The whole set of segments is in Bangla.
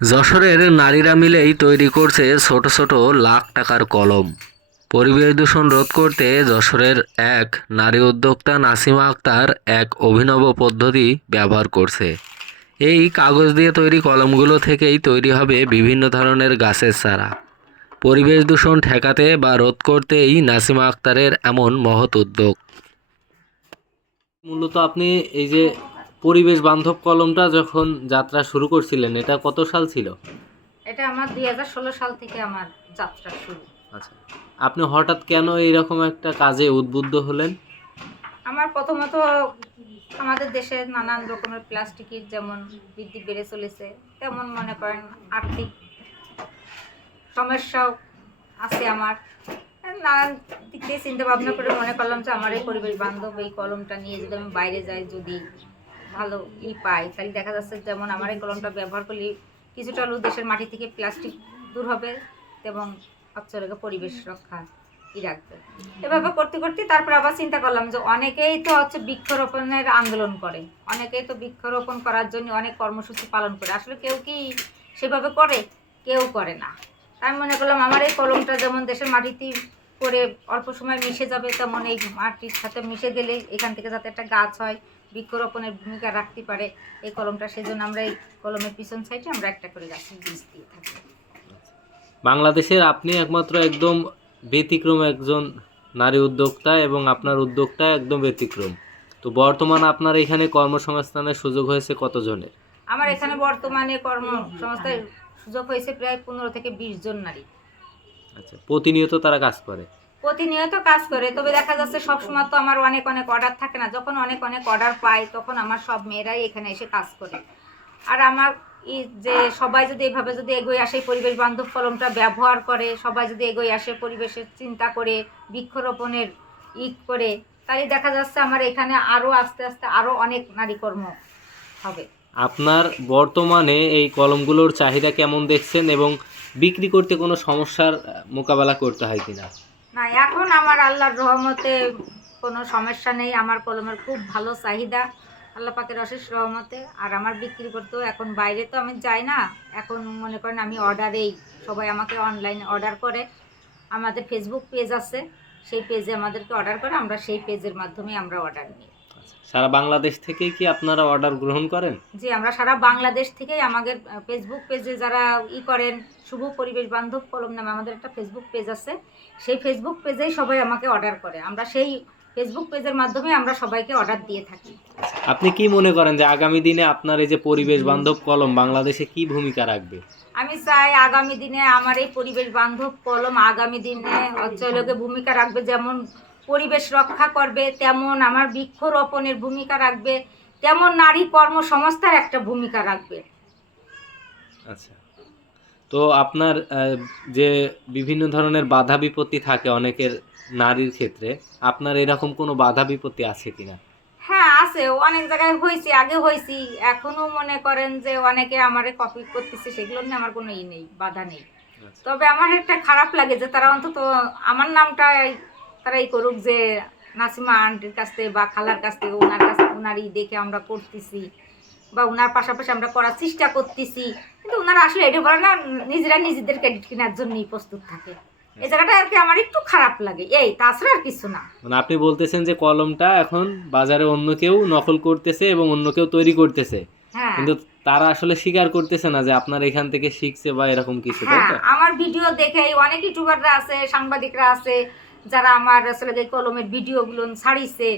যশোরের নারীরা মিলেই তৈরি করছে ছোট ছোট লাখ টাকার কলম। পরিবেশ দূষণ রোধ করতে যশোরের এক নারী উদ্যোক্তা নাসিমা আক্তার এক অভিনব পদ্ধতি ব্যবহার করছে। এই কাগজ দিয়ে তৈরি কলমগুলো থেকেই তৈরি হবে বিভিন্ন ধরনের গাছের চারা। পরিবেশ দূষণ ঠেকাতে বা রোধ করতেই নাসিমা আক্তারের এমন মহৎ উদ্যোগ। মূলত আপনি এই যে পরিবেশ বান্ধব কলমটা যখন যাত্রা শুরু করছিলেন এটা কত সাল ছিল? এটা আমার দুই হাজার ষোলো সাল থেকে আমার যাত্রা শুরু। আচ্ছা আপনি হঠাৎ কেন এইরকম একটা কাজে উদ্বুদ্ধ হলেন? আমার প্রথমত আমাদের দেশে নানান রকমের প্লাস্টিকের যেমন বৃদ্ধি বেড়ে চলেছে তেমন মনে করেন আর্থিক সমস্যাও আছে আমার। নানান দিক দিয়ে চিন্তা ভাবনা করে মনে করলাম যে আমার এই পরিবেশ বান্ধব এই কলমটা নিয়ে যদি আমি বাইরে যাই যদি ভালো ই পাই। তাহলে দেখা যাচ্ছে যেমন আমার এই কলমটা ব্যবহার করলে কিছুটা হলেও দেশের মাটি থেকে প্লাস্টিক দূর হবে এবং হচ্ছে পরিবেশ রক্ষা ই রাখবে। এভাবে করতে করতে তারপর আবার চিন্তা করলাম যে অনেকেই তো হচ্ছে বৃক্ষরোপণের আন্দোলন করে। অনেকেই তো বৃক্ষরোপণ করার জন্য অনেক কর্মসূচি পালন করে। আসলে কেউ কি সেভাবে করে? কেউ করে না। আমি মনে করলাম আমার এই কলমটা যেমন দেশের মাটিতে করে অল্প সময় মিশে যাবে, তেমন এই মাটির সাথে মিশে গেলে এখান থেকে যাতে একটা গাছ হয় বৃক্ষরোপণের ভূমিকা রাখতে পারে এই কলমটা সেজন্য আমরা এই কলমের পিছন সাইডে আমরা একটা করে গাছের বীজ দিয়ে থাকি। বাংলাদেশের আপনি একমাত্র একদম ব্যতিক্রম একজন নারী উদ্যোক্তা এবং আপনার উদ্যোগটা একদম ব্যতিক্রম। তো বর্তমান আপনার এখানে কর্মসংস্থানের সুযোগ হয়েছে কতজনের? আমার এখানে বর্তমানে কর্মসংস্থানের সুযোগ হয়েছে প্রায় পনেরো থেকে বিশ জন নারী। আচ্ছা প্রতিনিয়ত তারা কাজ করে? প্রতিনিয়ত কাজ করে, তবে দেখা যাচ্ছে সব সময় তো আমার অনেক অনেক অর্ডার থাকে না। যখন অনেক অনেক অর্ডার পাই, তখন আমার সব মেয়েরাই এখানে এসে কাজ করে। আর আমার যে সবাই যদি এভাবে যদি এগোয় আসে পরিবেশ বান্ধব কলমটা ব্যবহার করে, সবাই যদি এগোয় আসে, পরিবেশের চিন্তা করে, বৃক্ষরোপণের ই করে, তাহলে দেখা যাচ্ছে আমার এখানে আরও আস্তে আস্তে আরও অনেক নারী কর্ম হবে। আপনার বর্তমানে এই কলমগুলোর চাহিদা কেমন দেখছেন এবং বিক্রি করতে কোনো সমস্যার মোকাবেলা করতে হয় কিনা? না, এখন আমার আল্লাহর রহমতে কোনো সমস্যা নেই। আমার কলমের খুব ভালো চাহিদা আল্লাহ পাকের অশেষ রহমতে। আর আমার বিক্রি করতেও এখন বাইরে তো আমি যাই না। এখন মনে করেন আমি অর্ডারেই, সবাই আমাকে অনলাইনে অর্ডার করে। আমাদের ফেসবুক পেজ আছে, সেই পেজে আমাদেরকে অর্ডার করে, আমরা সেই পেজের মাধ্যমে আমরা অর্ডার নিই। সারা বাংলাদেশ থেকেই কি আপনারা অর্ডার গ্রহণ করেন? যে আমরা সারা বাংলাদেশ থেকেই আমাদের ফেসবুক পেজে যারা ই করেন শুভ পরিবেশ বান্ধব কলম নামে আমাদের একটা ফেসবুক পেজ আছে। সেই ফেসবুক পেজেই সবাই আমাকে অর্ডার করে। আমরা সেই ফেসবুক পেজের মাধ্যমে আমরা সবাইকে অর্ডার দিয়ে থাকি। আপনি কি মনে করেন যে আগামী দিনে আপনার এই যে পরিবেশ বান্ধব কলম বাংলাদেশে কি ভূমিকা রাখবে? আমি চাই আগামী দিনে আমার এই পরিবেশ বান্ধব কলম আগামী দিনে অঞ্চলকে ভূমিকা রাখবে। যেমন পরিবেশ রক্ষা করবে তেমন আমার বৃক্ষরোপণের ভূমিকা রাখবে তেমন নারী কর্মসংস্থার একটা ভূমিকা রাখবে। আচ্ছা। তো আপনার যে বিভিন্ন ধরনের বাধা বিপত্তি থাকে অনেকের নারীর ক্ষেত্রে আপনার এরকম কোনো বাধা বিপত্তি আছে কিনা? হ্যাঁ আছে। অনেক জায়গায় হয়েছে আগে হয়েছি। এখনও মনে করেন যে অনেকে আমারে কপি করতেছে সেগুলো নিয়ে আমার কোনো ই নেই বাধা নেই। আচ্ছা। তবে আমার একটা খারাপ লাগে যে তারা অন্তত আমার নামটা তারাই করুক যে নাসিমা আন্টির কাছ থেকে বা খালার কাছ থেকে ওনার কাছে ওনারই দেখে আমরা করতেছি বা ওনার পাশাপাশি আমরা করার চেষ্টা করতেছি। কিন্তু ওনারা আসলে এটা বলে না নিজেরা নিজেদের ক্রেডিট কেনার জন্যই প্রস্তুত থাকে। এই জায়গাটা আর কি আমার একটু খারাপ লাগে। এই তাছাড়া আর কিছু না। মানে আপনি বলতেছেন যে কলমটা এখন বাজারে অন্য কেউ নকল করতেছে এবং অন্য কেউ তৈরি করতেছে। হ্যাঁ। কিন্তু তারা আসলে স্বীকার করতেছে না যে আপনার এখান থেকে শিখছে বা এরকম কিছু হ্যাঁ আমার ভিডিও দেখে অনেক ইউটিউবাররা আছে সাংবাদিকরা আছে যারা আমার আসলে যে কলমের ভিডিওগুলো ছাড়িছে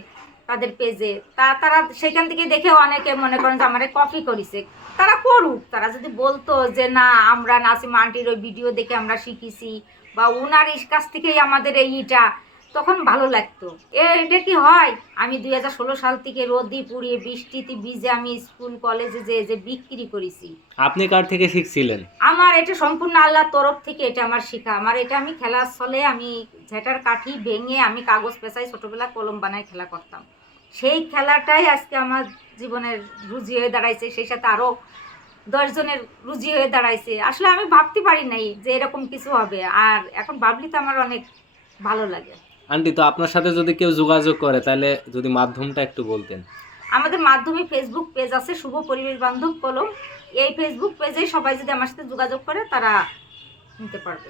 তাদের পেজে, তা তারা সেখান থেকে দেখে অনেকে মনে করেন যে আমারে কপি করিছে। তারা করুক, তারা যদি বলতো যে না, আমরা নাসিম আন্টির ওই ভিডিও দেখে আমরা শিখেছি বা উনার কাছ থেকেই আমাদের এইটা ইটা তখন ভালো লাগতো। এ এটা কি হয়? আমি দুই হাজার ষোলো সাল থেকে রোদি পুড়িয়ে বৃষ্টিতে ভিজে আমি স্কুল কলেজে যে যে বিক্রি করেছি। আপনি কার থেকে শিখছিলেন? আমার এটা সম্পূর্ণ আল্লাহর তরফ থেকে এটা আমার শেখা। আমার এটা আমি খেলার ছলে আমি ঝেটার কাঠি ভেঙে আমি কাগজ পেঁচাই ছোটোবেলা কলম বানায় খেলা করতাম। সেই খেলাটাই আজকে আমার জীবনের রুজি হয়ে দাঁড়াইছে। সেই সাথে আরও দশজনের রুজি হয়ে দাঁড়াইছে। আসলে আমি ভাবতে পারি নাই যে এরকম কিছু হবে। আর এখন ভাবলি তো আমার অনেক ভালো লাগে। আন্টি, তো আপনার সাথে যদি কেউ যোগাযোগ করে, তাহলে যদি মাধ্যমটা একটু বলতেন। আমাদের মাধ্যমে ফেসবুক পেজ আছে, শুভ পরিবেশ বান্ধব কলম। এই ফেসবুক পেজে সবাই যদি আমার সাথে যোগাযোগ করে, তারা নিতে পারবে।